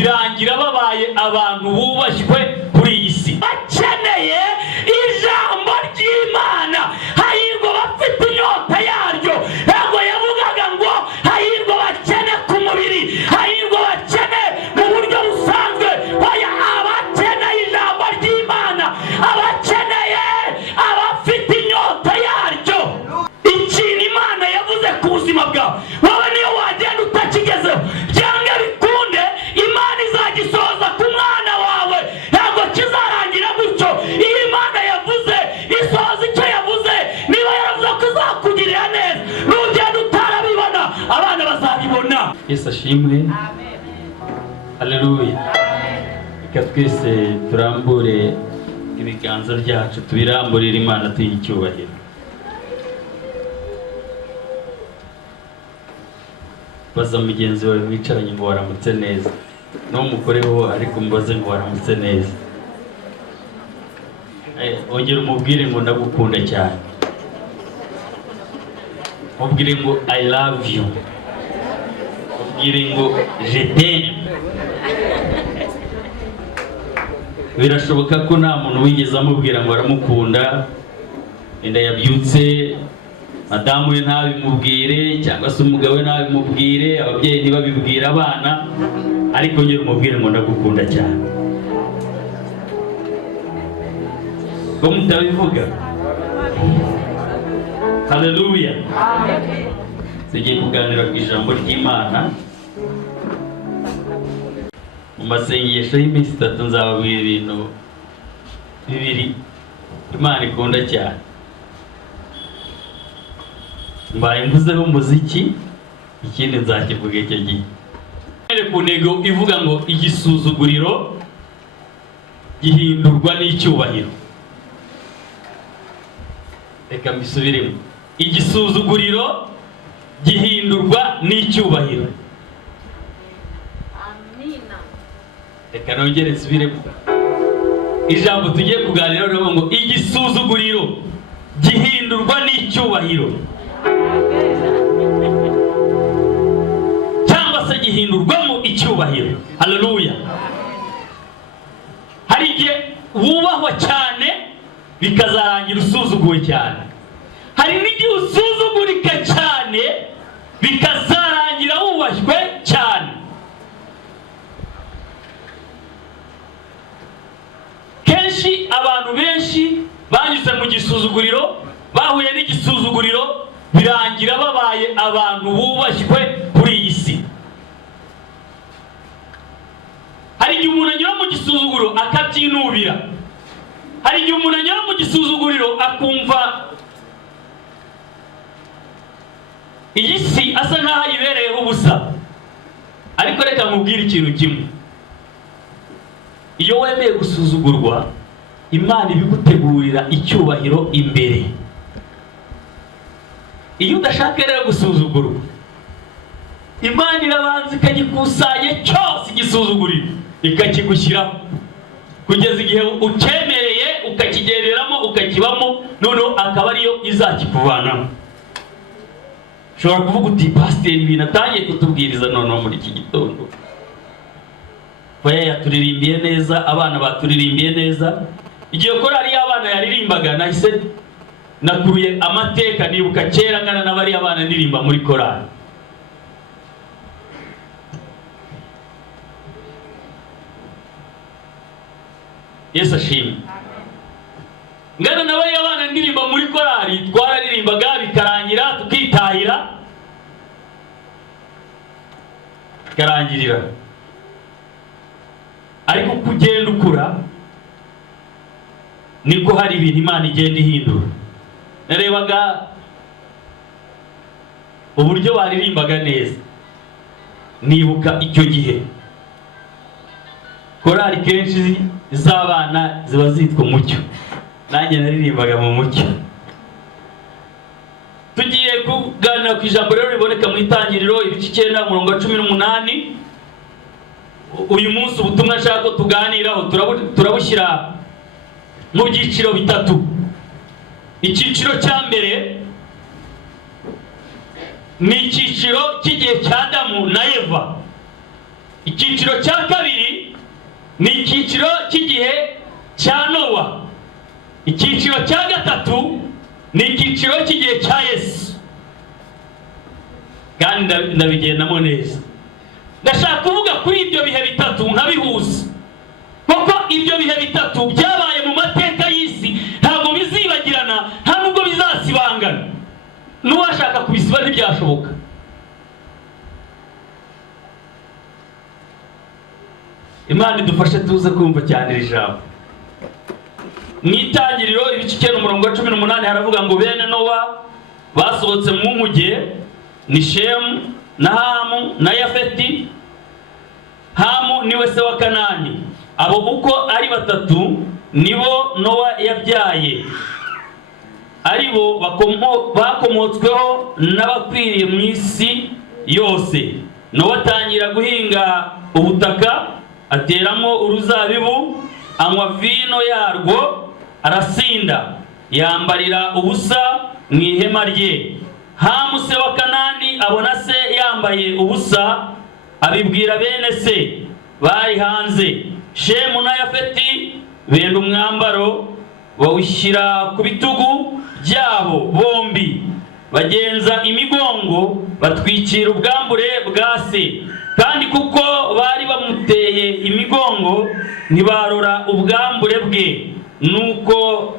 birangira babaye abantu bubashywe kuri iyi si. Bakeneye ijambo ry'Imana. Hahirwa bafite inyota yaryo. Ntabwo yavugaga ngo hahirwa bakene ku mubiri, hahirwa bakene mu buryo busanzwe. Oya, abakeneye ijambo ry'Imana, abakeneye abafite inyota yaryo. Ikintu Imana yavuze ku buzima bwawe, wowe niyo wagenda utakigezeho, byanga bikunde Imana izagisohoza ku mwana wawe. Ntabwo kizarangira gutyo. Iyo Imana yavuze isohoza icyo yavuze. Niba yaravuze ko izakugirira neza, nugenda utarabibona, abana bazabibona. Yesu ashimwe. Haleluya. Reka twese turambure ibiganza byacu, tubiramburire Imana tuyihe icyubahiro. Baza mugenzi wawe wicaranye ngo waramutse neza, n'umukoreho ariko mubaze ngo waramutse neza. Ongera umubwire ngo ndagukunda cyane, mubwire ngo I love you, mubwire ngo je t'aime. Birashoboka ko nta muntu wigeze amubwira ngo aramukunda, inda yabyutse madamu we ntabimubwire, cyangwa se umugabo we ntabimubwire, ababyeyi ntibabibwira abana, ariko njye umubwire ngo ndagukunda cyane. Ko mutabivuga? Haleluya. Tugiye kuganira ku ijambo ry'Imana. Mu masengesho y'iminsi 3 nzababwira ibintu bibiri Imana ikunda cyane. Mbaye mvuzeho umuziki, ikindi nzakivuga icyo gihe. Ku ntego ivuga ngo igisuzuguriro gihindurwa n'icyubahiro. Reka mbisubiremo. Igisuzuguriro gihindurwa n'icyubahiro. Amina. Reka nongere nsubiremo. Ijambo tugiye kuganira rero ngo igisuzuguriro gihindurwa n'icyubahiro. Cyangwa se gihindurwamo icyubahiro. Haleluya. Hari igihe wubahwa cyane bikazarangira usuzuguwe cyane. Hari n'igihe usuzugurika cyane bikazarangira wubashywe cyane. Kenshi abantu benshi banyuze mu gisuzuguriro, bahuye n'igisuzuguriro, birangira babaye abantu bubashywe kuri iyi si. Hari igihe umuntu anyura mu gisuzuguriro akabyinubira. Hari igihe umuntu anyura mu gisuzuguriro akumva iyi si asa nkaho ayibereyeho ubusa. Ariko reka nkubwire ikintu kimwe. Iyo wemeye gusuzugurwa, Imana ibigutegurira icyubahiro imbere. Iyo udashaka rero gusuzugurwa, Imana irabanza ikagikusanya cyose igisuzuguriro, ikakigushyiraho kugeza igihe ucemereye, ukakigereramo, ukakibamo, noneho akaba ariyo izakikuvanamo. Ushobora kuvuga uti pasiteri ibintu atangiye kutubwiriza noneho muri iki gitondo, yaturirimbiye neza, abana baturirimbiye neza. Igihe korari y'abana yaririmbaga, nahise nakuruye amateka, nibuka kera ngana n'abari abana ndirimba muri korari. Yesu ashimwe. Ngana n'abari abana ndirimba muri korari, twararirimbaga bikarangira tukitahira, bikarangirira. Ariko kugenda ukura niko hari ibintu Imana igenda ihindura. Narebaga uburyo baririmbaga neza, nibuka icyo gihe korari kenshi z'abana ziba zitwa Umucyo, nanjye naririmbaga mu Mucyo. Tugiye kuganira ku ijambo rero riboneka mu Itangiriro ibice 9:18. Uyu munsi ubutumwa nshaka ko tuganiraho turabushyira mu byiciro bitatu. Icyiciro cya mbere ni icyiciro cy'igihe cya Adamu na Eva. icyiciro cya kabiri ni icyiciro cy'igihe cya Nowa. Icyiciro cya gatatu ni icyiciro cy'igihe cya Yesu. Kandi ndabigendamo neza. Ndashaka kuvuga kuri ibyo bihe bitatu nkabihuza, kuko ibyo bihe bitatu byabaye mu mateka y'isi, ntabwo bizibagirana, nta nubwo bizasibangana. N'uwashaka kubisiba ntibyashoboka. Imana idufashe tuze kumva cyane iri jambo. Mu Itangiriro ibice 9:18 haravuga ngo bene Nowa basohotse mu muge ni Shemu na Hamu na Yafeti. Hamu niwe se wa Kanani. Abo uko ari batatu nibo Nowa yabyaye, ari bo bakomotsweho n'abakwiriye mu isi yose. Nowa atangira guhinga ubutaka, ateramo uruzabibu, anywa vino yarwo, arasinda, yambarira ubusa mu ihema rye. Hamu se wa Kanani abona se yambaye ubusa, abibwira bene se bari hanze. Shemu na Yafeti benda umwambaro bawushyira ku bitugu byabo bombi, bagenza imigongo, batwikira ubwambure bwa se. Kandi kuko bari bamuteye imigongo ntibarora ubwambure bwe. Nuko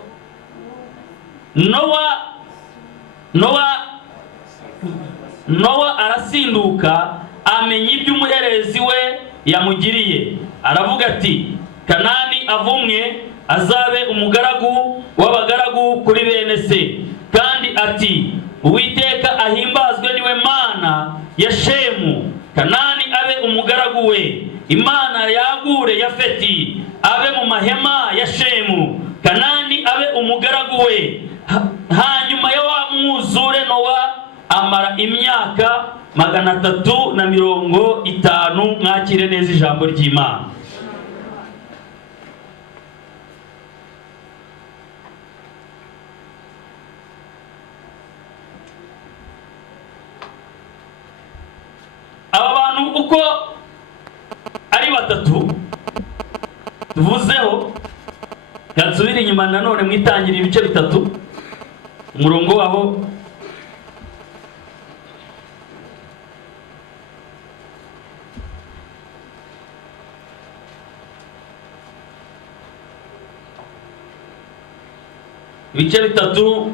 Nowa arasinduka, amenya ibyo umuherezi we yamugiriye. Aravuga ati, Kanani avumwe, azabe umugaragu w'abagaragu kuri bene se. Kandi ati, Uwiteka ahimbazwe niwe Mana ya Shemu, Kanani abe umugaragu we. Imana yagure Yafeti abe mu mahema ya Shemu, Kanani abe umugaragu we. Hanyuma ya wa mwuzure Nowa amara imyaka 350. Mwakire neza ijambo ry'Imana. Aba bantu uko ari batatu tuvuzeho, yansubira inyuma nanone mu Itangiriro ibice bitatu umurongo waho ibice bitatu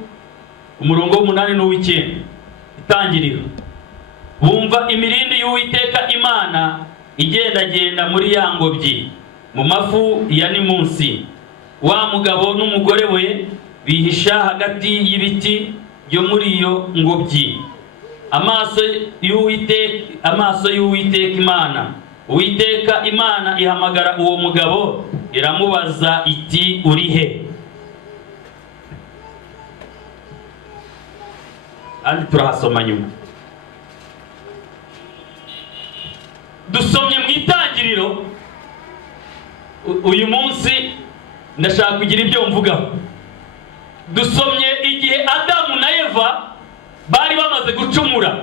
umurongo w'8 n'uw'9. Itangiriro. Bumva imirindi y'Uwiteka Imana igendagenda muri ya ngobyi mu mafu ya nimunsi. Wa mugabo n'umugore we bihisha hagati y'ibiti byo muri iyo ngobyi. Amaso y'Uwiteka Imana. Uwiteka Imana ihamagara uwo mugabo, iramubaza iti, urihe? Andi turahasoma nyuma. Dusomye mu Itangiriro. Uyu munsi ndashaka kugira ibyo mvugaho. Dusomye igihe Adamu na Eva bari bamaze gucumura.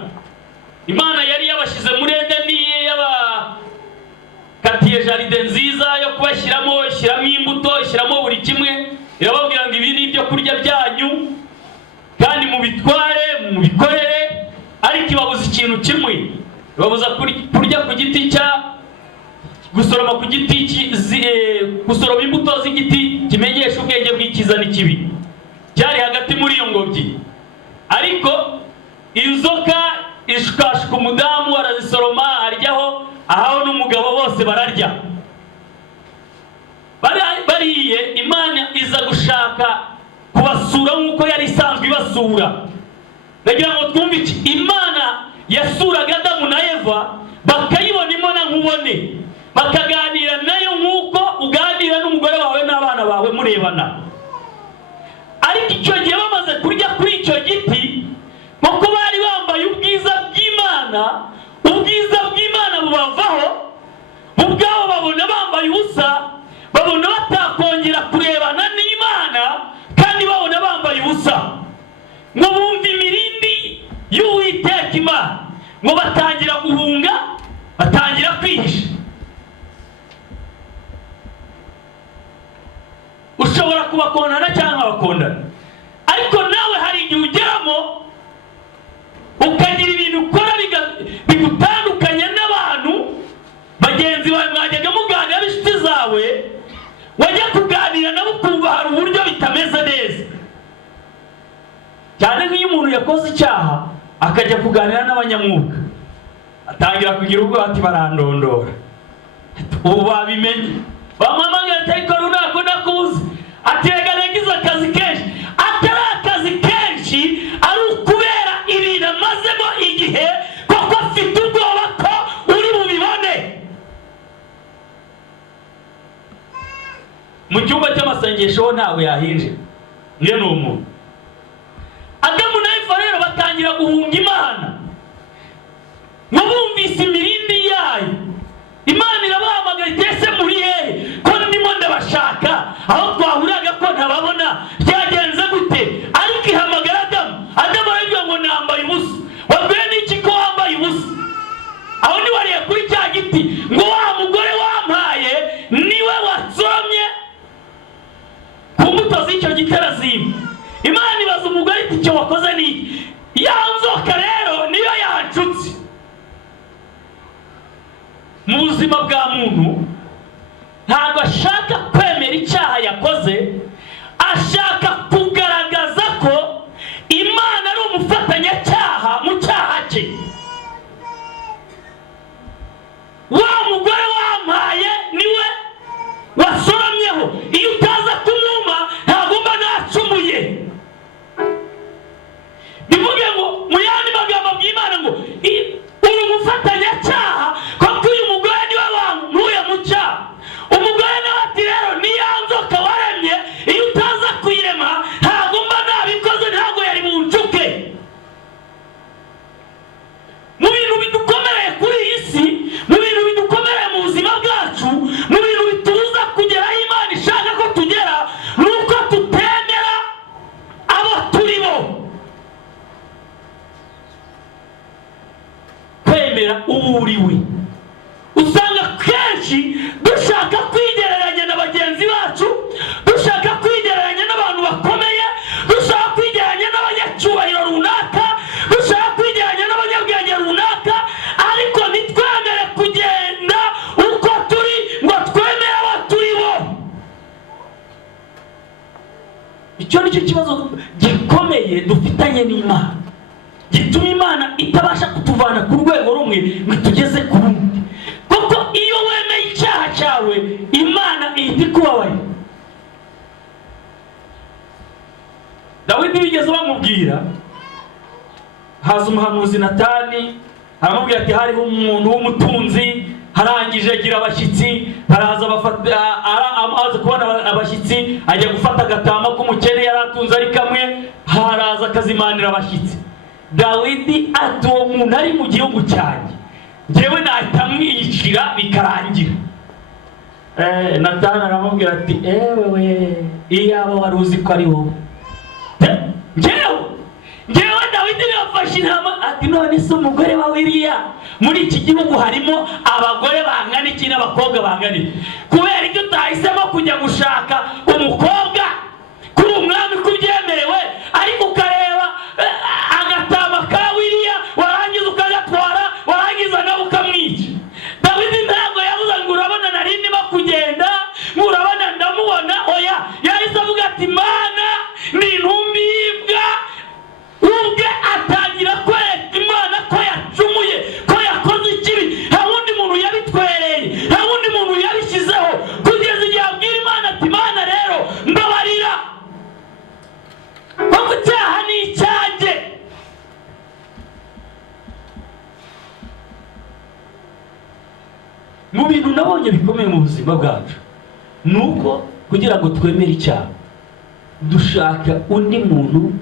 Imana yari yabashize muri Edeni, yabakatiye jaride nziza yo kubashyiramo, ishyiramo imbuto, ishyiramo buri kimwe, irababwira ngo ibi ni ibyo kurya byanyu kandi mubitware, mubikorere, ariko ibabuza ikintu kimwe. Babuza kurya ku giti gusoroma ku giti, gusoroma imbuto z'igiti kimenyesha ubwenge bw'icyiza n'ikibi. Cyari hagati muri iyo ngobyi. Ariko inzoka ishukashuka umudamu, arazisoroma, aryaho, ahaho n'umugabo, bose bararya. Bariye, Imana iza gushaka kubasura nk'uko yari isanzwe ibasura. Ndagira ngo twumve iki. Imana yasuraga Adamu na Eva, bakayibona imona nkubone, bakaganira nayo nk'uko uganira n'umugore wawe n'abana bawe murebana. Ariko icyo gihe bamaze kurya kuri icyo giti, kuko bari bambaye ubwiza bw'Imana, ubwiza bw'Imana bubavaho, ubwabo babona bambaye ubusa, babona batakongera kurebana n'Imana, kandi babona bambaye ubusa. Ngo bumva imirindi y'Uwiteka Imana, ngo batangira guhunga, batangira kwihisha. nshobora kubakondana cyangwa abakondana, ariko nawe hari igihe ugeramo ukagira ibintu ukora bigutandukanya n'abantu bagenzi bawe mwajyaga muganira b'inshuti zawe, wajya kuganira nabo ukumva hari uburyo bitameze neza. Cyane nk'iyo umuntu yakoze icyaha akajya kuganira n'abanyamwuka, atangira kugira ubwoba ati barandondora, ubu babimenye, bamamagara ati ariko runaka nakuzi, ati rega nagize akazi kenshi, atari akazi kenshi, ari ukubera ibintu amazemo igihe kuko afite ubwoba ko uri bubibone. Mu cyumba cy'amasengesho ntawe yahinje, niyo ni umuntu. Adamu na Eva rero batangira guhunga Imana, bumvise imirindi yayo. Imana irabahamagara iti ese muri hehe ko ndimo ndabashaka, aho twahuriraga ko ntababona, byagenze gute? Ariko ihamagara Adamu aravuga ngo nambaye ubusa. Wabwiwe n'iki ko wambaye ubusa? Aho niwariye kuri cya giti ngo wa mugore wampaye niwe wasoromye ku mbuto z'icyo giti arazimba. Imana ibaza umugore iti icyo wakoze ni iki? Ya nzoka rero niyo yanshutse. Mu buzima bwa muntu ntabwo ashaka kwemera icyaha yakoze, ashaka kugaragaza ko Imana ari umufatanyacyaha mu cyaha cye. Wa mugore wampaye niwe wasoromyeho, iyo utaza kumwuma ntabwo mba nacumuye. Bivuge ngo mu yandi magambo by'Imana ngo uri umufatanyacyaha kuko uyu mugore niwe wankuye mu cyaha. Umugore nawe ati rero niya nzoka waremye, iyo utaza kuyirema ntabwo mba nabikoze, ntabwo yari buncuke. Mu bintu bidukomereye kuri iyi si, mu bintu bidukomereye mu buzima bwacu, mu bintu bitubuza kugera aho Imana ishaka ko tugera, ni uko tutemera abo turi bo. Kwemera uwo uriwe. Usanga kenshi dushaka kwigereranya na bagenzi bacu, dushaka kwigereranya n'abantu bakomeye, dushaka kwigereranya n'abanyacyubahiro runaka, dushaka kwigereranya n'abanyabwenge runaka, ariko ntitwemere kugenda uko turi ngo twemere abo turi bo. Icyo nicyo kibazo gikomeye dufitanye n'Imana, gituma Imana itabasha kutuvana ku rwego rumwe ngo tugeze ku rundi. Kuko iyo wemeye icyaha cyawe, Imana ihita ikubabarira. Dawidi bigeze bamubwira, haza umuhanuzi Natani aramubwira ati hariho umuntu w'umutunzi, harangije agira abashyitsi, amaze kubona abashyitsi ajya gufata agatama k'umukene yari atunze ari kamwe, haraza akazimanira abashyitsi. Dawidi ati uwo muntu ari mu gihugu cyanjye, njyewe nahita mwiyicira bikarangira. Natani aramubwira ati ewewe iyaba wari uzi ko ari wowe. Njyewe Dawidi yafashe intama ati none se umugore wa Uriya, muri iki gihugu harimo abagore bangana iki n'abakobwa bangana iki? Kubera icyo utahisemo kujya gushaka umukobwa kuri umwami kubyemerewe, ariko ukareba agatama ka Uriya warangiza ukagatwara, warangiza nawe ukamwica. Dawidi ntabwo yavuze ngo urabona nari ndimo kugenda, ngo urabona ndamubona, oya, yahise avuga ati Mana ni intumbi y'imbwa. Ubwe atangira kwereka Imana ko yacumuye, ko yakoze ikibi, nta wundi muntu yabitwereye, nta wundi muntu yabishyizeho, kugeza igihe abwira Imana ati Mana rero mbabarira, kuko icyaha ni icyanjye. Mu bintu nabonye bikomeye mu buzima bwacu, ni uko kugira ngo twemere icyaha dushaka undi muntu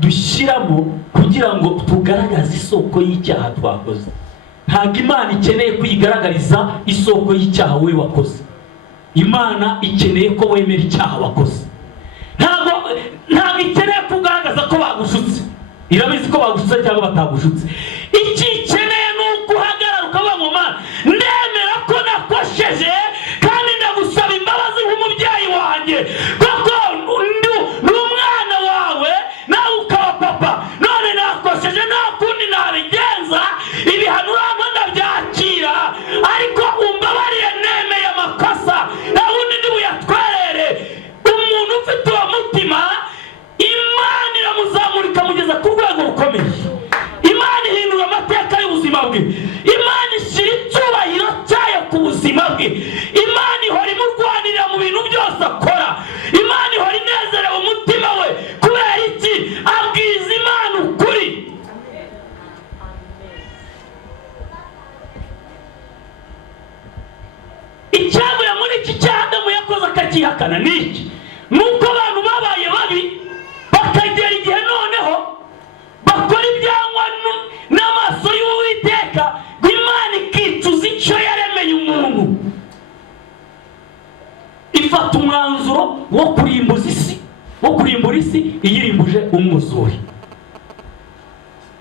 dushyiramo kugira ngo tugaragaze isoko y'icyaha twakoze. Ntabwo Imana ikeneye kuyigaragariza isoko y'icyaha we wakoze. Imana ikeneye ko wemera icyaha wakoze. Ntabwo ikeneye kugaragaza ko bagushutse. Irabizi ko bagushutse cyangwa batagushutse. Iki ikeneye ni ukuhagarara ukavuga ngo Mana ndemera ko nakosheje kandi ndagusaba imbabazi nk'umuntu ibibazo akora. Imana ihora inezerewe umutima we. Kubera iki? Abwiza Imana ukuri. Icyavuye muri iki cyadamu yakoze akakihakana ni iki? Nuko abantu babaye babi bakagera igihe noneho bakora ibyangwa n'amaso y'Uwiteka, Imana ikicuza icyo yaremeye umuntu, ifata umwanzuro wo kurimbuza isi, wo kurimbura isi iyirimbuje umwuzure.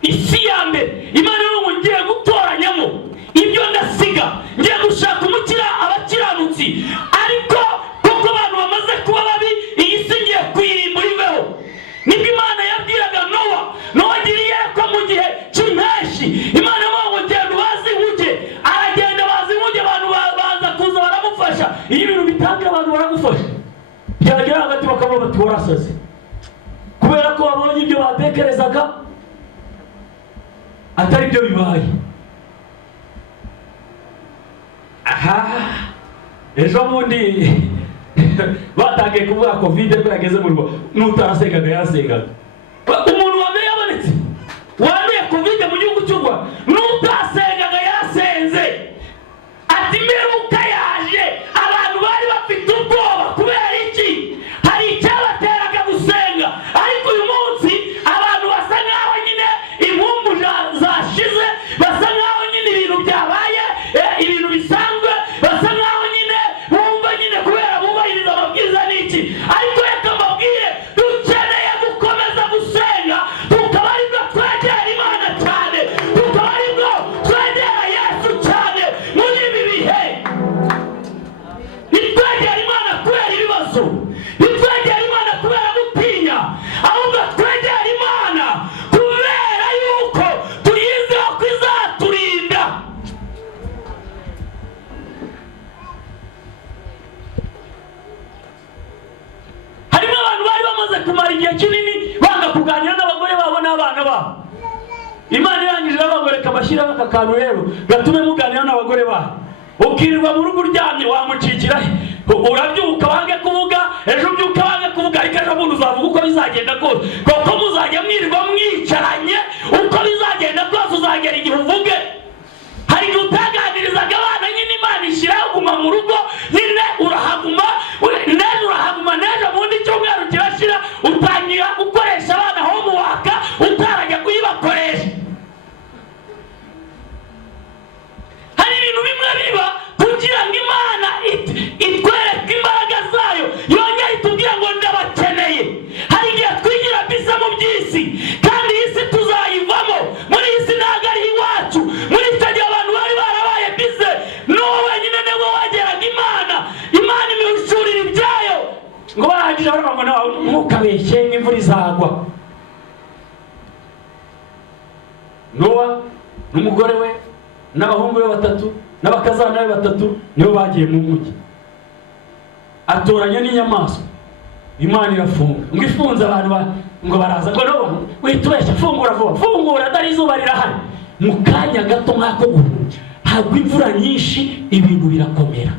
Isi ya mbere Imana y'ubu ngiye gutoranyamo ibyo ndasiga, ngiye gushaka abakiranutsi, ariko kuko abantu bamaze kuba babi iyi si ngiye kuyirimbura iveho. Nibwo Imana yabwiraga Nowa agiriye ko mu gihe cy'impeshi Imana ngo genda bazi inkuge, aragenda bazi inkuge, abantu baza kuza baramufasha. Iyo ibintu bitangira abantu baragufasha, byagera hagati bakavuga bati warasaze, kubera ko babonye ibyo batekerezaga atari byo bibaye. Ejo bundi batangiye kuvuga covid ko yageze mu rugo, n'utarasengaga yasengaga. Umuntu wambaye yabonetse wanduye covid mu gihugu cy'u Rwanda, n'utasengaga yasenze. Ati mperuka yaje, abantu bari bafite ubwoba. Kubera iki? Hari icyabateraga gusenga, ariko uyu munsi abantu basa nkaho nyine impumbu zashize, basa nkaho nyine ibintu byabaye ibintu bisanzwe, basa nkaho nyine bumva nyine kubera bubahiriza amabwiriza n'iki. Ariko reka mbabwire, dukeneye gukomeza gusenga, tukaba aribwo twegera Imana cyane, tukaba aribwo twegera Yesu cyane muri ibi bihe. Ntitwegera Imana kubera ibibazo, ntitwegera Imana kubera gutinya, ahubwo twegera Imana kubera yuko tuyiziho ko izaturinda. Harimo abantu bari bamaze kumara igihe kinini banga kuganira n'abagore babo n'abana babo. Imana irangije irabagoreka bashyiraho aka kantu rero gatume muganira n'abagore babo. Ukirirwa mu rugo uryamye, wamucikira he? Urabyuka wange kuvuga, ejo ubyuka wange kuvuga, ariko ejo bundi uzavuga uko bizagenda kose, kuko muzajya mwirirwa mwicaranye. Uko bizagenda kose uzagera igihe uvuge. Hari igihe utaganirizaga abana, nyine Imana ishyiraho guma mu rugo, nyine urahaguma, n'ejo urahaguma, n'ejo bundi icyumweru kirashira utangira gukoresha abana homework utarajya kuyibakoresha. Hari ibintu bimwe biba kugira ngo Imana itwereke imbaraga zayo, yongere itubwira ngo ndabakeneye. Hari igihe twigira bisa mu by'isi, kandi iyi si tuzayivamo. Muri iyi si ntabwo ari iwacu. Muri icyo gihe abantu bari barabaye bize, n'uwo wenyine niwe wageraga Imana, Imana imwishurira ibyayo. Ngo barangije baravuga ngo ntukabeshye imvura izagwa. Nowa n'umugore we n'abahungu be batatu n'abakazana be batatu nibo bagiye mu mujyi, atoranya n'inyamaswa. Imana irafunga, ngo ifunze abantu ngo baraza ngo Nowa witubeshya, fungura vuba, fungura, dore izuba rirahari. Mu kanya gato nk'ako guhu hagwa imvura nyinshi, ibintu birakomera.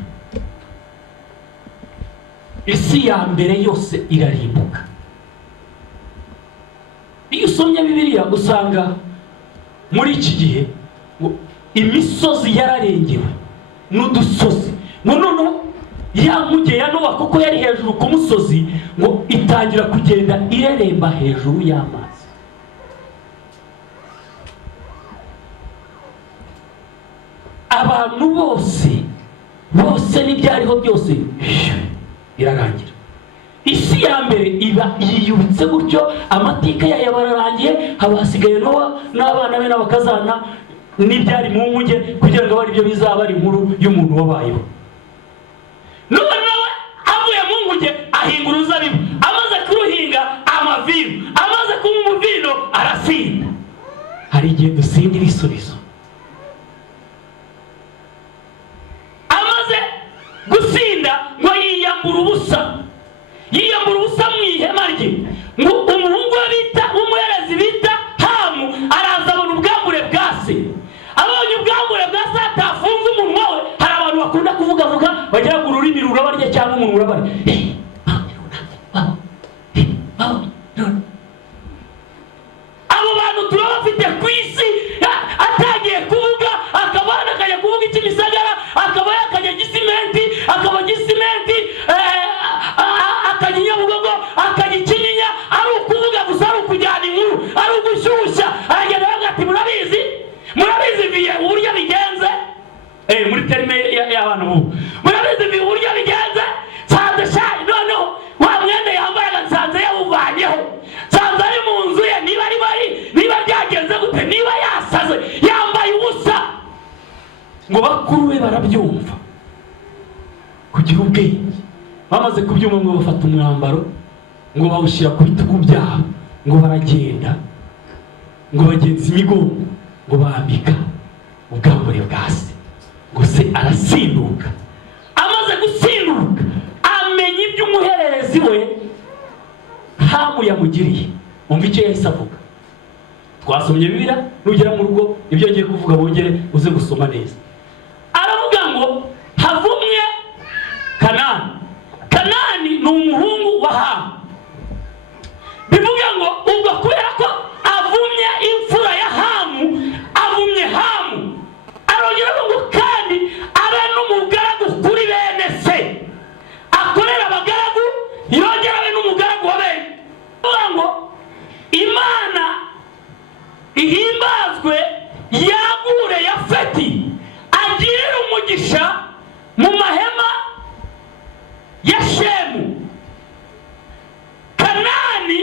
Isi ya mbere yose irarimbuka. Iyo usomye Bibiliya usanga muri iki gihe imisozi yararengewe n'udusozi. Ngo noneho ya nkuge ya Nowa kuko yari hejuru ku musozi, ngo itangira kugenda ireremba hejuru y'amazi. Abantu bose n'ibyariho byose birarangira. Isi ya mbere iba yiyubitse gutyo, amateka yayo bararangiye, haba hasigaye Nowa n'abana be n'abakazana n'ibyari mu nkuge, kugira ngo ari byo bizaba ari inkuru y'umuntu wabayeho. Nowa nawe avuye mu nkuge ahinga uruzabibu, amaze kuruhinga amavino, amaze kuba umuvino arasinda. Hari igihe dusinda ibisubizo. Amaze gusinda ngo yiyambura ubusa mu ihema rye, ngo umuhungu we bita umuherezi bita Hamu araza abona ubwambure bwa se. Abonye ubwambure bwa se atafunze umunwa we. Hari abantu bakunda kuvuga bagira ngo ururimi ruraba wanjye cyangwa umuntu urabari abo bantu turabafite ku isi. Atagiye kuvuga akabana akajya kuvuga ikimisagara, akaba yakajya Gisimenti, akaba Gisimenti, akajya Nyabugogo, akajya Kinyinya, ari ukuvuga gusa, ari ukujyana inkuru, ari ugushyushya. Aragenda aravuga ati murabizi biye uburyo bigenze muri terime y'abantu ubu, murabizi biye uburyo bigenze. Nsanze shayi noneho wa mwenda yambaraga nsanze yawuvanyeho, nsanze ari mu nzu ye, niba byagenze gute, niba yasaze yambaye ubusa. Ngo bakuru be barabyumva kugira ubwenge, bamaze kubyumva ngo bafata umwambaro ngo bawushyira ku bitugu byabo, ngo baragenda ngo bagenza imigongo, ngo bambika ubwambure bwa se. Ngo se arasinduka, amaze gusinduka amenya ibyo umuhererezi we Hamu yamugiriye. Umva icyo yahise avuga. Twasomye Bibiliya, nugera mu rugo ibyo ngiye kuvuga bongere uze gusoma neza. Aravuga ngo havumwe Kanani. Kanani ni umuhungu wa Hamu. Bivuga ngo ubwo kubera ko avumye imfura ya Hamu, avumye Hamu, arongera ngo kandi abe n'umugaragu kuri bene se, akorera abagaragu, yongera abe n'umugaragu wa bene. Bivuga ngo Imana ihimbazwe, yagure Yafeti, agirire umugisha mu mahema ya Shemu, Kanani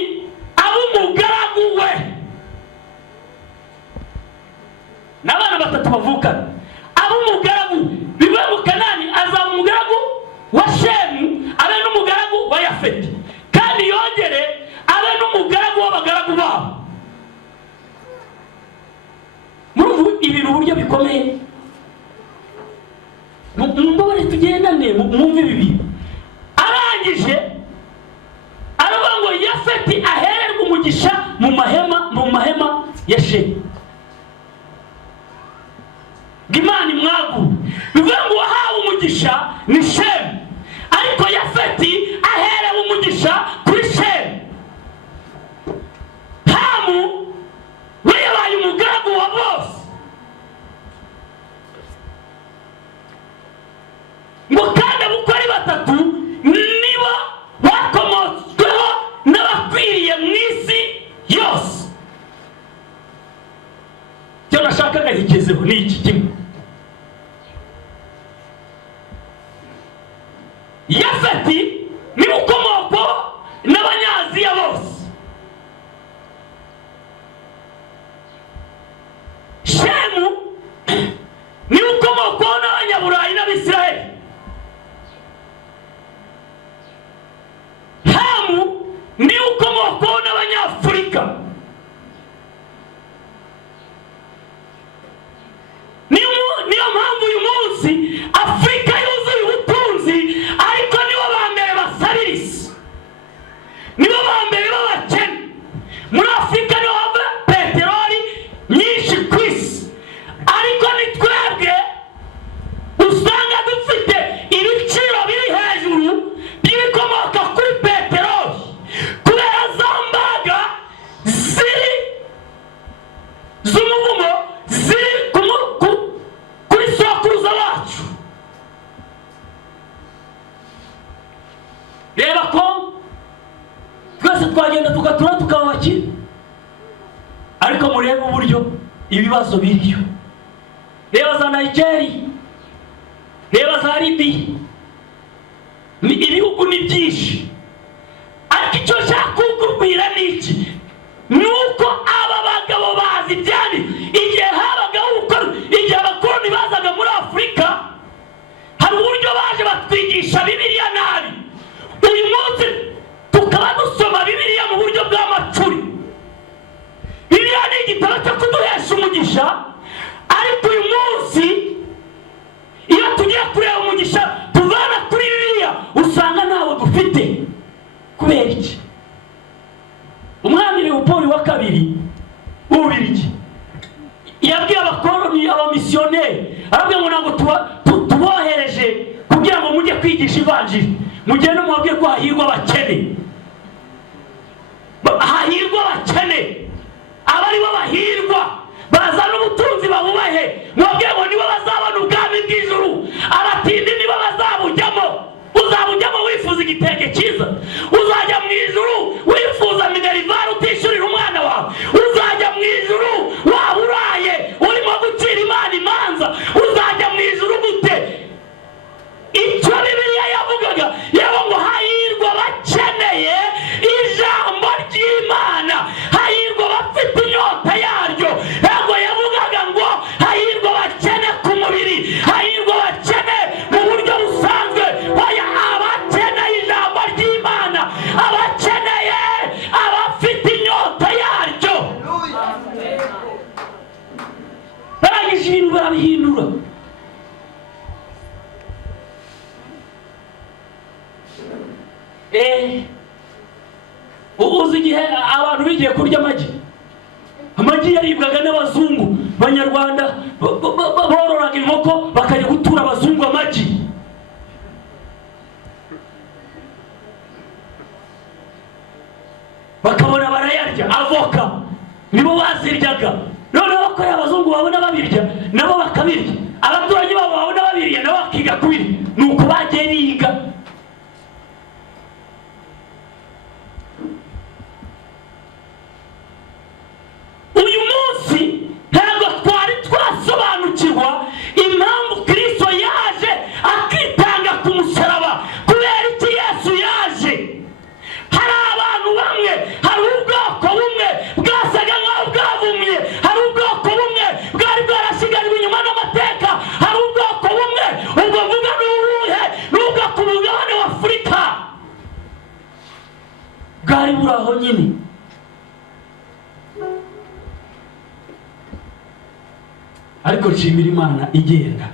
abe umugaragu we. N'abana batatu bavukana abe umugaragu. Bivuga ngo Kanani azaba umugaragu wa Shemu, abe n'umugaragu wa Yafeti, kandi yongere abe n'umugaragu w'abagaragu babo. Murumva ibintu uburyo bikomeye. Mumbabare tugendane mwumve ibi bintu. Arangije aravuga ngo Yafeti ahererwe umugisha mu mahema ya Shemu. Imana imwagure. Bivuga ngo wahawe umugisha ni Shemu, ariko Yafeti aherewe umugisha kuri Shemu. Hamu we yabaye umugaragu wa bose. Ngo kandi uko ari batatu nibo bakomotsweho n'abakwiriye mu isi yose. Cyo nashakaga higezeho ni iki kimwe. Yafeti ni ukomoko n'Abanyaziya bose. Shemu ni ukomoko n'Abanyaburayi n'Abisiraheli. Hamu ni ukomoko n'Abanyafurika. Niyo mpamvu uyu munsi Afurika yuzuye ubutunzi, ariko nibo ba mbere basabiriza, nibo ba mbere b'abakene. Muri Afurika niho hava peteroli nyinshi ku isi, ariko ni twebwe usanga dufite ibiciro biri hejuru by'ibikomoka kuri peteroli, kubera za mbaga ziri z'umuvumo ziri kuri sokuruza wacu. Reba ko twese twagenda tugatura tukaba bakire, ariko murebe uburyo ibibazo biriyo. Reba za Nigeria, reba za Libya, ibihugu ni byinshi, ariko icyo nshaka kukubwira ni iki, nuko aba bagabo bazi byari igihe habagaho igihe abakoloni bazaga muri Afurika, hari uburyo baje batwigisha Bibiliya nabi. Uyu munsi tukaba dusoma Bibiliya mu buryo bw'amacuri. Bibiliya ni igitabo cyo kuduhesha umugisha, ariko uyu munsi iyo tugiye kureba umugisha tuvana kuri Bibiliya usanga ntawo dufite. Kubera iki? Umwami Leopold wa kabiri w'Ububiligi yabwiye abakoloni, abamisiyoneri, arabwira ngo ntabwo tubohereje kugira ngo mujye kwigisha ivanjiri, mugende mubabwire ko hahirwa abakene, hahirwa abakene, abari bo bahirwa, bazana ubutunzi babubahe, mubabwire ngo nibo bazabona ubwami bw'ijuru, abatindi nibo bazabujyamo. Uzabujyamo wifuza igitenge cyiza, uzajya mu ijuru wifuza minerivare utishyurira umwana wawe, uzajya mu ijuru waba uraye urimo gucira Imana imanza, uzajya mu ijuru gute? Icyo Bibiliya yavugaga yaba ngo hahirwa bakeneye ijambo ry'Imana, hahirwa bafite inyota yaryo. Ntabwo yavugaga ngo hahirwa bakene ku mubiri, hahirwa bakene mu buryo busanzwe. Oya, abakeneye ijambo ry'Imana, abakeneye abafite inyota yaryo. Barangije ibintu barabihindura. Uzi igihe abantu bigiye kurya amagi yaribwaga n'abazungu, Banyarwanda bororaga inkoko bakajya gutura abazungu amagi. Bakabona barayarya, avoka nibo baziryaga, noneho bakorera abazungu babona babirya nabo bakabirya, abaturage babo babona babirya nabo bakiga kubirya. Nuko bagiye biga. Uyu munsi ntabwo twari twasobanukirwa impamvu Kristo yaje akitanga ku musaraba. Kubera iki Yesu yaje? Hari abantu bamwe, hari ubwoko bumwe bwasaga nk'aho bwavumye, hari ubwoko bumwe bwari bwarasigarijwe inyuma n'amateka, hari ubwoko bumwe, ubwo mvuga ni ubuhe? N'ubwo ku mugabane wa Afurika bwari buri aho nyine. Ariko nshimira Imana igenda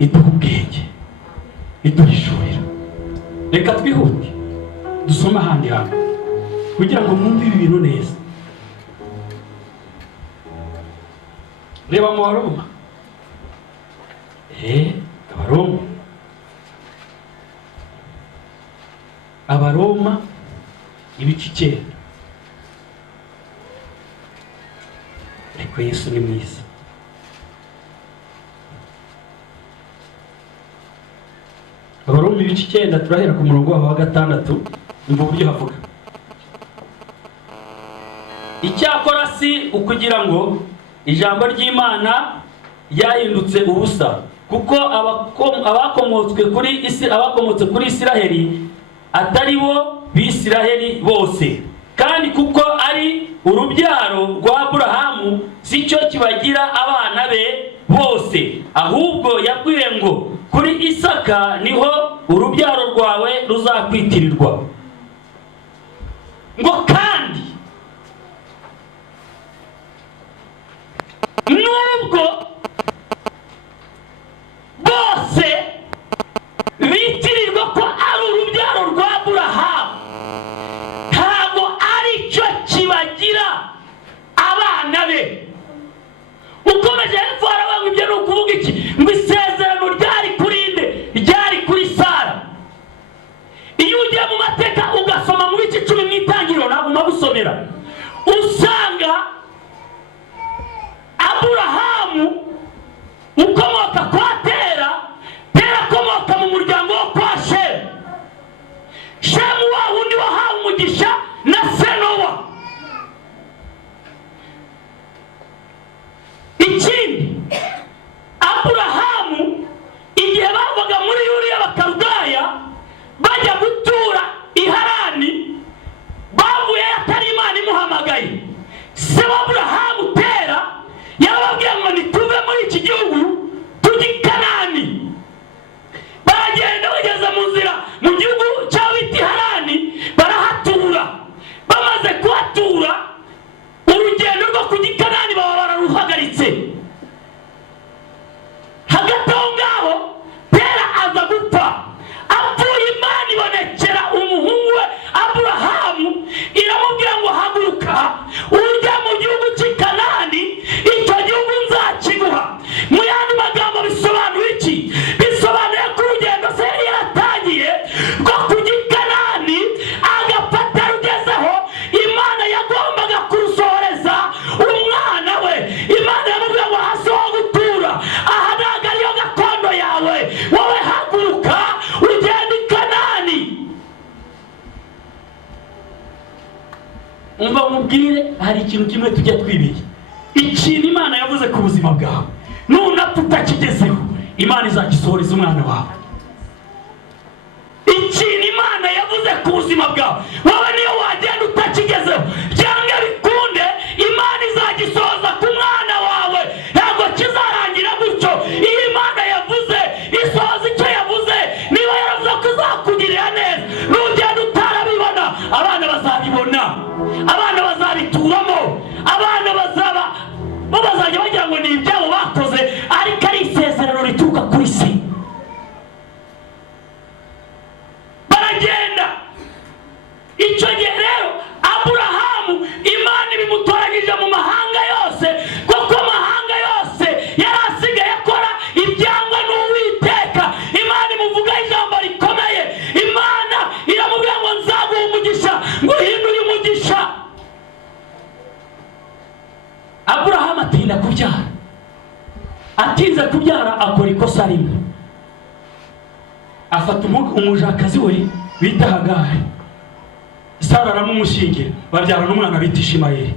iduha ubwenge, iduhishurira. Reka twihute dusome ahandi hantu kugira ngo mwumve ibi bintu neza. Reba mu Baroma, Abaroma ibice 9. Ariko Yesu ni mwiza. Abaroma ibice 9 turahera ku murongo wa 6. Umva uburyo havuga: icyakora si ukugira ngo ijambo ry'Imana ryahindutse ubusa, kuko abakomotse kuri Isiraheli atari bo Bisiraheli bose, kandi kuko ari urubyaro rwa Aburahamu si cyo kibagira abana be bose, ahubwo yabwiye ngo kuri Isaka niho urubyaro rwawe ruzakwitirirwa. Ngo kandi nubwo bose bitirirwa ko ari urubyaro rwa Aburahamu, ntabwo ari cyo kibagira abana be. Ukomeje hepfo haravuga ibyo ni ukuvuga iki? Ngo isezerano ryari kuri nde? Ryari kuri Sara. Iyo ugiye mu mateka ugasoma mu bice 10 mu itangiriro, naguma gusomera, usanga Aburahamu ukomoka kwa Tera, Tera akomoka mu muryango wo kwa Shemu, Shemu wa wundi wahawe umugisha na Senowa. Ikindi, Aburahamu igihe bavaga muri Uriya Bakaludaya bajya gutura i Harani, bavuye atari Imana imuhamagaye. Se wa Aburahamu Tera yarababwiye ngo nituve muri iki gihugu umva mubwire, hari ikintu kimwe tujya twibira. Ikintu Imana yavuze ku buzima bwawe, nunapfa utakigezeho, Imana izagisohoreza umwana wawe. Ikintu Imana yavuze ku buzima bwawe, wowe niyo wagenda utakigezeho, cyangwa bikunde, Imana izagisohoza ku mwana wawe. Ntabwo kizarangira gutyo. Iyo Imana yavuze, isohoza icyo yavuze. Niba yaravuze ko izakugirira neza, nugenda utarabibona, abana bazabibona, abana bazabituramo, abana bazajya bagira ngo ni ibyabo bakoze, ariko ari isezerano rituruka kuri se. Baragenda. Icyo gihe rero Aburahamu, Imana ibimutoranyije mu mahanga yose, kuko amahanga yose yari asigaye akora ibyangwa n'Uwiteka. Imana imuvugaho ijambo rikomeye. Imana iramubwira ngo nzaguha umugisha, ngo uhindure umugisha. Aburahamu atinda kubyara. Atinze kubyara akora ikosa rimwe. Afata umujakazi we bita Hagari. Sara aramumushingira, babyara n'umwana bita Ishimayeli.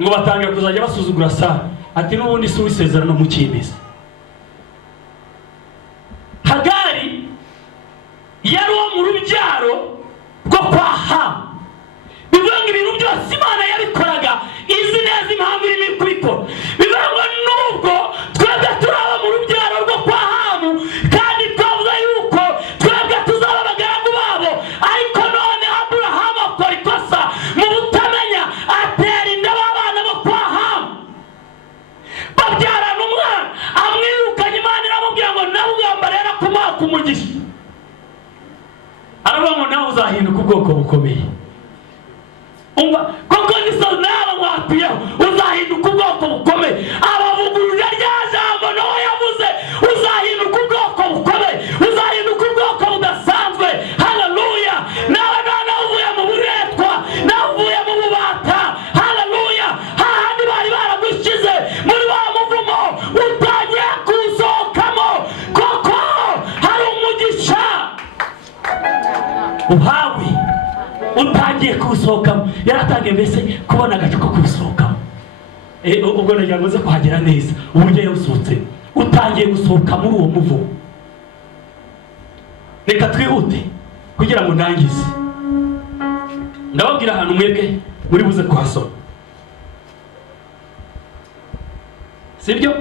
Ngo batangira kuzajya basuzugura Sara. Ati n'ubundi si uwisezerano mu kimeza. Hagari yari uwo mu rubyaro rwo kwa Hamu. Bivuga ngo ibintu byose Imana yabikoraga izi neza impamvu irimo kubikora. Bivuga ngo nubwo twebwe turaba mu rubyaro rwo kwa Hamu, kandi twavuze yuko twebwe tuzaba abagaragu babo, ariko none Aburahamu akora ikosa mu butamenya, atera inda abana bo kwa Hamu. Babyarana umwana, amwirukanye. Imana iramubwira ngo nawe ugamba rero kumuha umugisha. Aravuga ngo nawe uzahinduka ubwoko bukomeye. Umva, koko niso nawe wakwiyeho, uzahinduka ubwoko bukomeye. Abavugurura rya jambo nawe yavuze, uzahinduka ubwoko bukomeye, uzahinduka ubwoko budasanzwe. Haleluya. Nawe none uvuye mu buretwa, nawe uvuye mu bubata. Haleluya. Hahandi bari baragushyize muri wa muvumo, utangiye kuwusohokamo. Koko hari umugisha uhawe, utangiye kuwusohokamo. Yaratangiye mbese kubona agace ko kuwusohokamo. Ubwo nagira ngo uze kuhagera neza. Uburyo yawusohotse, utangiye gusohoka muri uwo muvumo. Reka twihute kugira ngo ndangize. Ndababwira ahantu mwebwe muri buze kuhasoma, sibyo?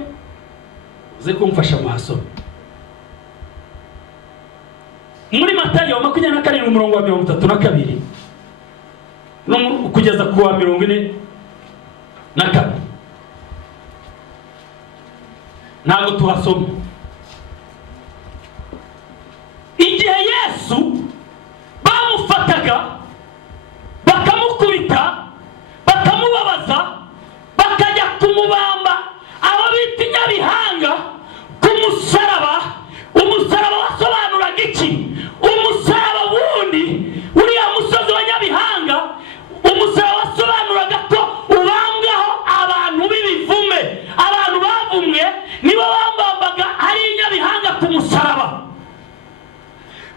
Uze kumfasha muhasoma. Muri Matayo 27 umurongo wa 32 kugeza ku wa 44. Ntabwo tuhasoma. Igihe Yesu bamufataga, bakamukubita, bakamubabaza, bakajya kumubamba, abo bita inyabihanga, ku musaraba. Umusaraba wasobanuraga iki? Umusaraba wundi, uriya musozi wa Nyabihanga, umusaraba wasobanuraga ko ubambwaho abantu b'ibivume. Abantu bavumwe nibo bambambaga ari inyabihanga ku musaraba.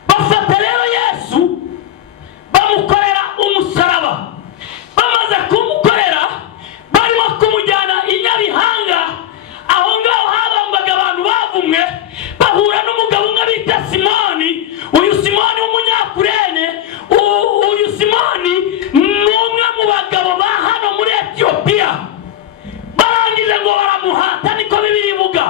Bafata rero Yesu bamukorera umusaraba. Bamaze kumukorera, barimo kumujyana inyabihanga. Aho ngaho habambaga abantu bavumwe. Bahura n'umugabo umwe bita Simoni. Uyu Simoni w'umunyakurene, uyu Simoni ni umwe mu bagabo ba hano muri Etiyopiya. Barangije ngo baramuhata, niko Bibiliya ivuga,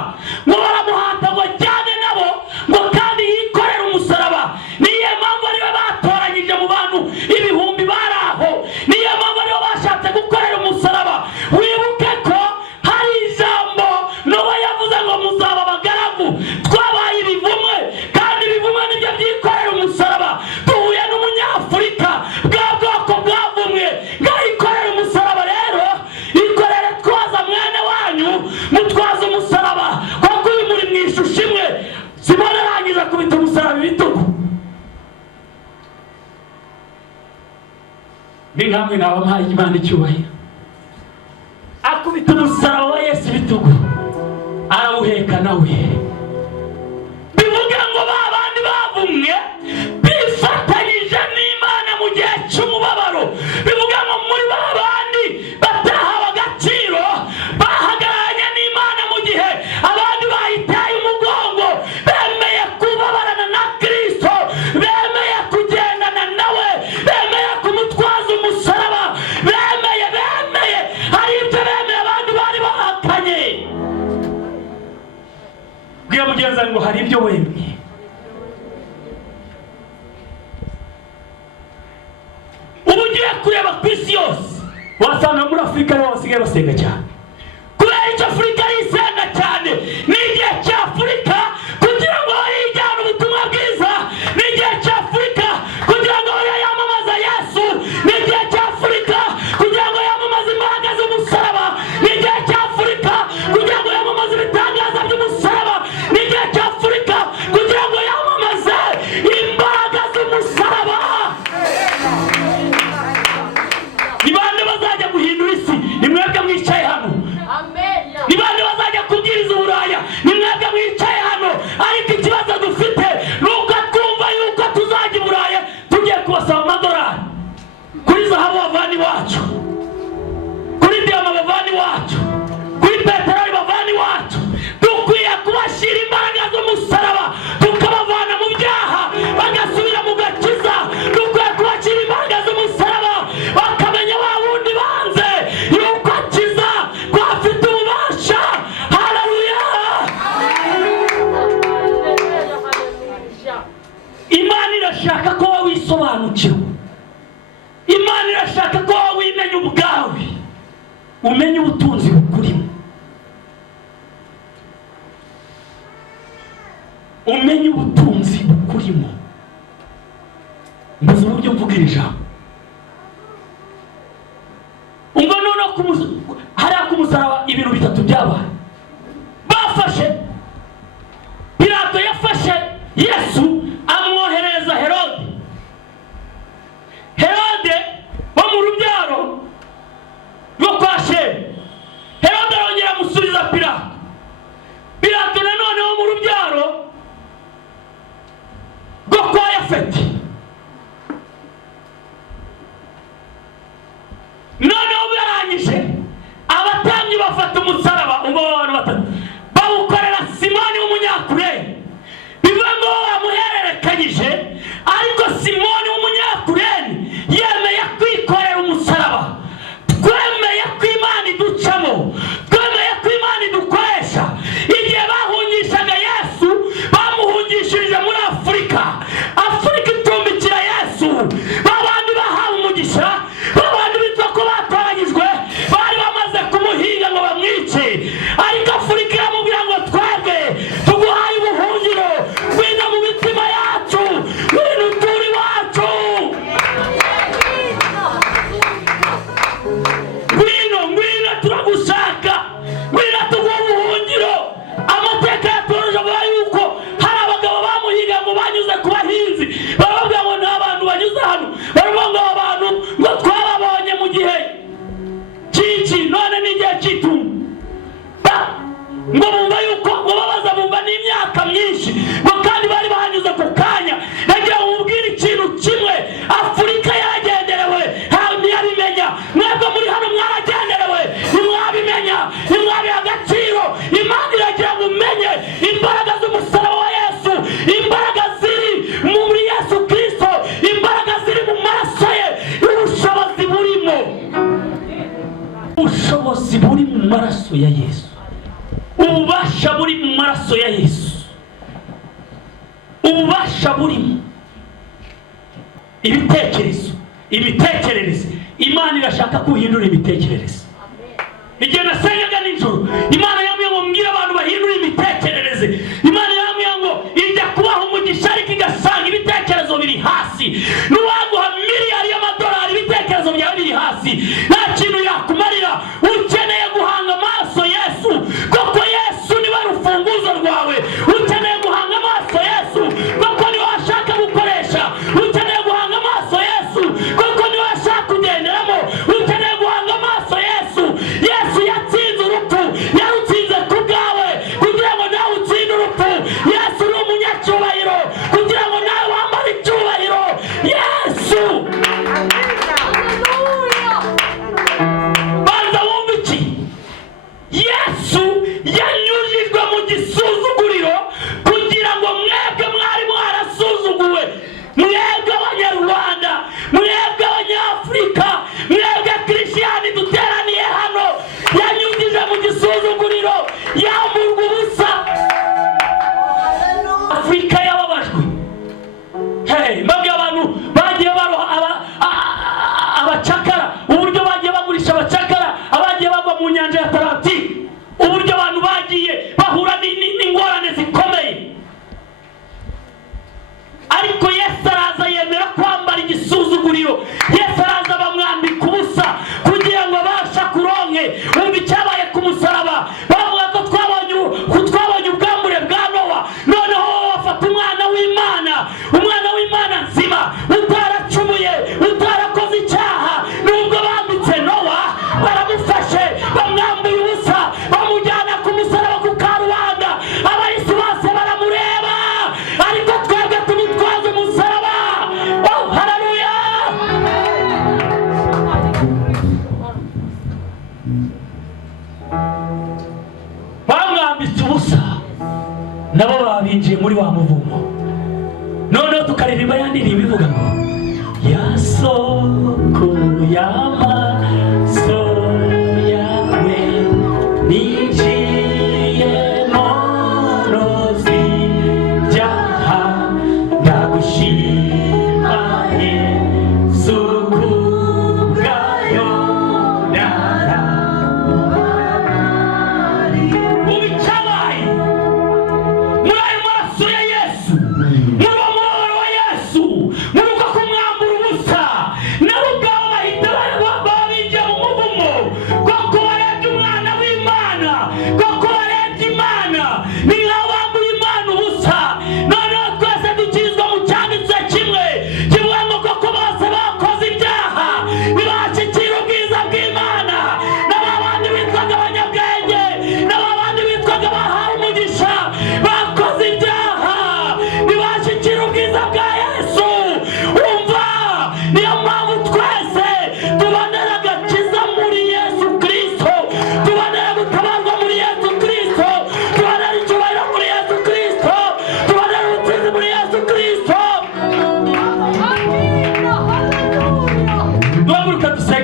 ngo baramuhata ngo ajyane nabo, ngo kandi yikorere umusaraba. Niyo mpamvu ariwe batoranyije mu bantu ibihumbi bari aho. Niyo mpamvu ariwe bashatse gukorera umusaraba. Wibuke ko hari ijambo Nowa yavuze ngo muzaba abagaragu. Twabaye ibivumwe, kandi ibivumwe nibyo byikorera umusaraba. Duhuye n'umunyafurika, bwa bwoko bwavumwe, ngayikorera umusaraba. Rero ikorere twaza mwana wanyu, mutwaza umusaraba, kuko uyu muri mu ishusho imwe. Simoni arangiza kubita umusaraba ibitugu. Ni nkamwe nabampaye Imana icyubahiro. Akubita umusaraba wa Yesu ibitugu, arawuheka nawe. Bivuga ngo babandi bavumwe bifatanyije n'Imana mu gihe cy'umubabaro. Bivuga ngo muri baba ibyo wemeye. Ubu ugiye kureba ku isi yose wasanga muri Afurika niho basigaye basenga cyane. Kubera icyo Afurika yisenga cyane, ni igihe cya Afurika kugira ngo yijyane ubutumwa bwiza, ni igihe cya Afurika kugira ngo yamamaza Yesu, ni igihe cya Afurika kugira ngo yamamaze imbaraga z'umusaraba, ni igihe cya Afurika kugira ngo yamamaze ibitangaza by'umusaraba, ni igihe cya Afurika kugira ngo yamamaze imbaraga z'umusaraba. Ni bande bazajya guhindura isi? Ni mwebwe mwicaye hano. Ni bande bazajya kubwiriza uburaya? Ni mwebwe mwicaye hano. Ariko ikibazo dufite nuko twumva yuko tuzajya i Buraya tugiye kubasaba amadolari, kuri zahabu bavani wacu, kuri diyama bavani wacu, kuri peteroli bavani wacu. Dukwiye kubashyira imbaraga z'umusaraba tukabavana mu byaha bagasubira mu gakiza. Dukwiye kubashyira imbaraga z'umusaraba bakamenya wa wundi banze yuko akiza ko afite ububasha. Haleluya! Imana irashaka ko wowe wisobanukiwe. Imana irashaka ko wowe wimenya ubwawe, umenya ubutunzi bukurimo, umenya ubutunzi bukurimo. Mbuze uburyo mvuga iri jambo. Umva noneho hariya ku musaraba ibintu bitatu byabaye. Bafashe Pilato, yafashe Yesu amwohereza Herode. Herode wo mu rubyaro rwo kwa Shemu. Herode arongera amusubiza Pilato. Pilato nanone wo mu rubyaro rwo kwa Yafeti. Noneho barangije abatambyi bafata umusaraba, umva abantu batatu, bawukorera Simoni w'Umunyakurene. Bivuga ngo bamuhererekanyije, ariko Simoni w'Umunyakurene yemeye kwikorera umusaraba. Twemeye ko Imana iducamo, twemeye ko Imana idukoresha. Igihe bahungishaga Yesu bamuhungishirije muri Afurika. Afurika itumbikira Yesu. Babandi bahawe umugisha, babandi bitwa ko batoranyijwe, bari bamaze kumuhiga ngo bamwice. Ariko Afurika iramubwira ngo twebwe tuguhaye ubuhungiro, ngwino mu mitima yacu, ngwino uture iwacu, ngwino turagushaka, ngwino tuguha ubuhungiro. Amateka yatoroje avuga yuko hari abagabo bamuhiga ngo banyuze ku bahinzi, baravuga ngo nta bantu banyuze hano, baravuga ngo aba bantu ngo twababonye mu gihe cy'iki, none ni igihe cy'itumba. Ngo bumva yuko ngo babaza, bumva n'imyaka myinshi, ngo kandi bari bahanyuze ku kanya. Nagira ngo mubwire ikintu kimwe, Afurika yaragenderewe ntiyabimenya. Mwebwe muri hano mwaragenderewe ntimwabimenya, ntimwabiha agaciro. Imana iragira ngo umenye imbaraga z'umusaraba wa Yesu, imbaraga ziri muri Yesu Kristo, imbaraga ziri mu maraso ye, ubushobozi burimo, ubushobozi buri mu maraso ya Yesu, ububasha buri mu maraso ya Yesu, ububasha burimo. Ibitekerezo, imitekerereze, Imana irashaka kuhindura imitekerereze. Igihe nasengaga nijoro, Imana yambwiye ngo mbwire abantu bahindura imitekerereze. Imana yambwiye ngo ijya kubaha umugisha, ariko igasanga ibitekerezo biri hasi. Nuwaguha miliyari y'amadolari, ibitekerezo byawe biri hasi, nta kintu yakumarira. Ukeneye guhanga amaso Yesu, kuko Yesu niwe rufunguzo rwawe. Ukeneye guhanga amaso Yesu, kuko niwe ashaka gukoresha. Ukeneye guhanga amaso Yesu, kuko niwe ashaka kugenderamo. Ukeneye guhanga amaso Yesu. Yesu yatsinze urupfu, yarutsinze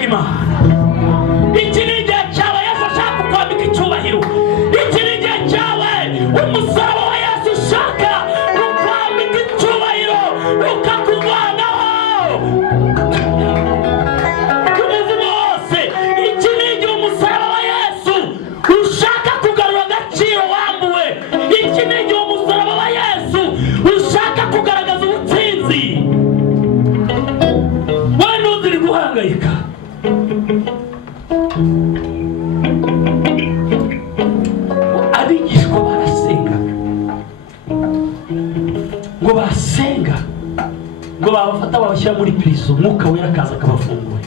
bw'Imana. Iki ni igihe cyawe Yesu ashaka kukwambika icyubahiro. Iki ni igihe cyawe umusaraba wa Yesu ushaka kukwambika icyubahiro, ukakuvanaho ku muvumo wose. Iki ni igihe umusaraba wa Yesu ushaka kugarura agaciro wambuwe. Iki ni igihe umusaraba wa Yesu ushaka kugaragaza ubutsinzi. Wowe ntuziri guhangayika. Abigishwa barasenga ngo basenga ngo babafata babashyira muri prison, Mwuka Wera akaza akabafungura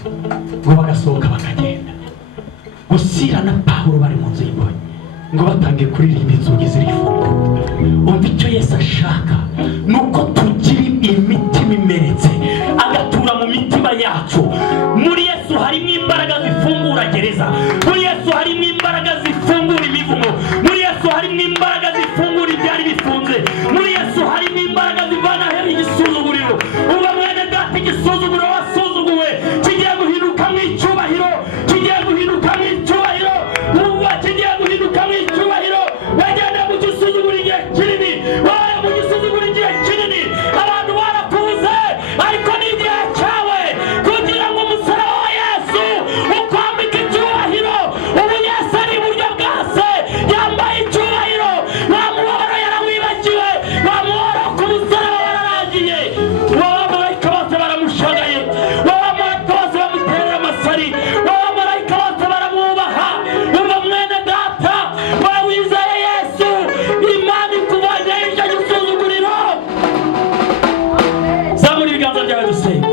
ngo bagasohoka bakagenda. Sila na Pawulo bari mu nzu y'imbohe ngo batangiye kuririmba inzugi zirifunga. Umva icyo Yesu ashaka nuko tugira imitima imenetse agatura mu mitima yacu. Muri Yesu harimo imbaraga zifungura gereza, muri Yesu harimo imbaraga zifungura imivumo, muri Yesu harimo imbaraga zifungura ibyari bifunze, muri Yesu harimo imbaraga zivana heri igisuzuguriro. Uba mwene data, igisuzuguriro wasuzuguwe kigiye guhinduka mu icyubahiro, kigiye guhinduka mu icyubahiro. Uba kigiye guhinduka mu icyubahiro. Wagenda mu gisuzugura igihe kinini, wabaye mu gisuzugura igihe kinini, abantu barakubuze, ariko ni igihe cyawe kugira ngo umusaraba wa Yesu ukwambike icyubahiro. Ubu Yesu ari iburyo bwa Se, yambaye icyubahiro. Nta mubabaro yarawibagiwe, nta mubabaro ku musaraba wararangiye. Abamarayika bose baramushagaye, abamarayika bose bamuterera amasari, abamarayika bose baramwubaha. Uba mwene data, wowe wizeye Yesu, Imana ikuvanyeho icyo gisuzuguriro. Zamura ibiganza byawe dusenge.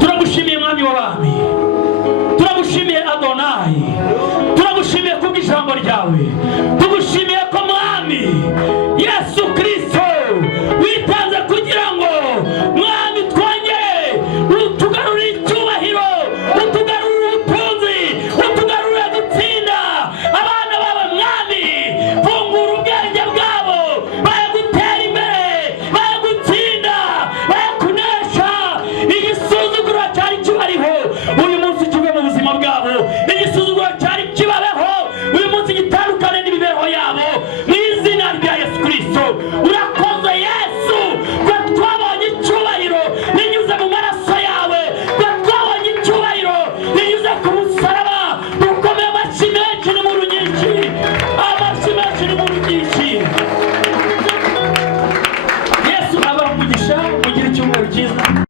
Turagushimiye Mwami w'abami, turagushimiye Adonai, turagushimiye kubw'ijambo ryawe, tugushimiye ko Mwami Yesu Kristo witanze kugira ngo Mwami twongere utugarurire icyubahiro, utugarurire ubutunzi, utugarurire gutsinda abana bawe. Mwami, fungura ubwenge bwabo, baye gutera imbere, baye gutsinda, baye kunesha. Igisuzuguro cyari kibariho uyu munsi kive mu buzima bwabo, igisuzuguro cyari kibabeho uyu munsi gitandukane n'imibereho yabo, mu izina rya Yesu Kristo. Urakoze Yesu ko twabonye icyubahiro binyuze mu maraso yawe, ko twabonye icyubahiro binyuze ku musaraba. Dukomeye amashyi menshi n'inkuru nyinshi, amashyi menshi n'inkuru nyinshi. Yesu abaha umugisha, mugire icyumweru cyiza.